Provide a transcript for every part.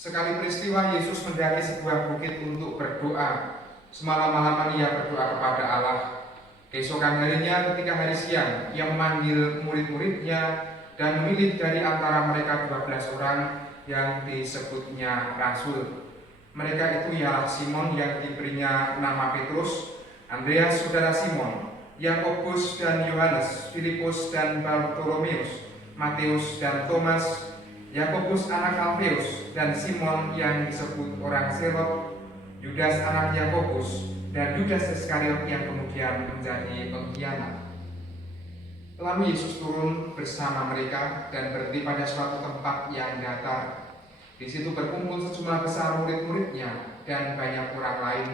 Sekali peristiwa Yesus mendaki sebuah bukit untuk berdoa. Semalam-malaman ia berdoa kepada Allah. Keesokan harinya ketika hari siang, ia memanggil murid-muridnya dan memilih dari antara mereka 12 orang yang disebutnya rasul. Mereka itu ialah Simon yang diberinya nama Petrus, Andreas saudara Simon, Yakobus dan Yohanes, Filipus dan Bartolomeus, Matius dan Thomas, Yakobus anak Alfeus dan Simon yang disebut orang Selot, Yudas anak Yakobus, dan Yudas Iskariot yang kemudian menjadi pengkhianat. Lalu Yesus turun bersama mereka dan berhenti pada suatu tempat yang datar. Di situ berkumpul sejumlah besar murid-muridnya dan banyak orang lain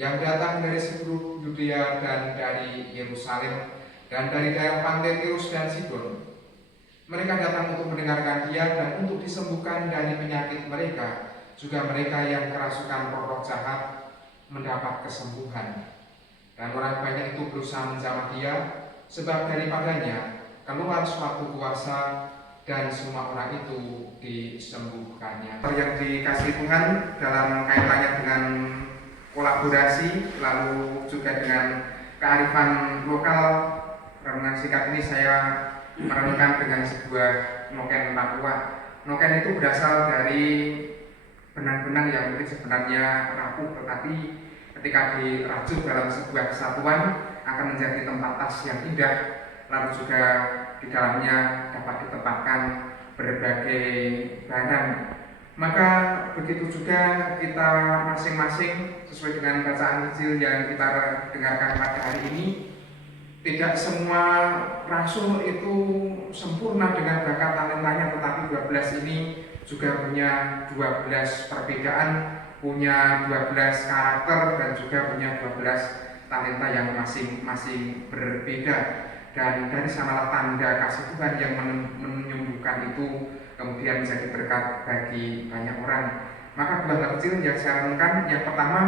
yang datang dari seluruh Yudea dan dari Yerusalem dan dari daerah pantai Tirus dan Sidon. Mereka datang untuk mendengarkan dia dan untuk disembuhkan dari penyakit mereka. Juga mereka yang kerasukan roh jahat mendapat kesembuhan. Dan orang banyak itu berusaha menjamah dia, sebab daripadanya keluar suatu kuasa dan semua orang itu disembuhkannya. Yang dikasih Tuhan dalam kaitannya dengan kolaborasi, lalu juga dengan kearifan lokal, renungan singkat ini saya merenungkan dengan sebuah noken Papua. Noken itu berasal dari benang-benang yang mungkin sebenarnya rapuh, tetapi ketika dirajut dalam sebuah kesatuan akan menjadi tempat tas yang indah, lalu juga di dalamnya dapat ditempatkan berbagai barang. Maka begitu juga kita masing-masing sesuai dengan bacaan Injil yang kita dengarkan pada hari ini. Tidak semua rasul itu sempurna dengan bakat talentanya, tetapi 12 ini juga punya 12 perbedaan, punya 12 karakter dan juga punya 12 talenta yang masing-masing berbeda. Dan dari sanalah tanda kasih Tuhan yang menyembuhkan itu kemudian menjadi berkat bagi banyak orang. Maka dua hal kecil yang saya renungkan, yang pertama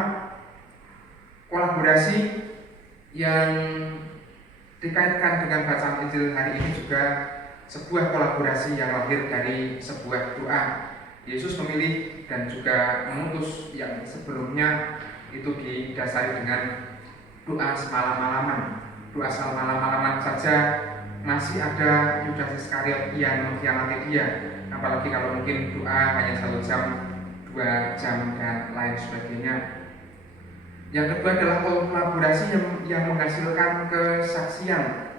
kolaborasi yang dikaitkan dengan bacaan Injil hari ini juga sebuah kolaborasi yang lahir dari sebuah doa. Yesus memilih dan juga mengutus yang sebelumnya itu didasari dengan doa semalam-malaman. Doa semalam-malaman saja masih ada Yudas Iskariot yang mengkhianati dia. Apalagi kalau mungkin doa hanya 1 jam, 2 jam dan lain sebagainya. Yang kedua adalah kolaborasi yang menghasilkan kesaksian.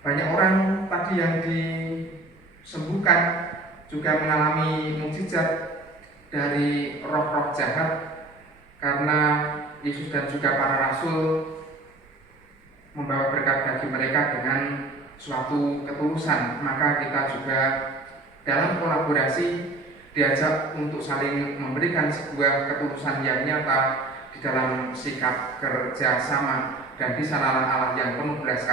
Banyak orang tadi yang disembuhkan juga mengalami mukjizat dari roh-roh jahat karena Yesus dan juga para rasul membawa berkat bagi mereka dengan suatu ketulusan. Maka kita juga dalam kolaborasi diajak untuk saling memberikan sebuah ketulusan yang nyata di dalam sikap kerjasama, dan di sanalah Allah yang penuh belas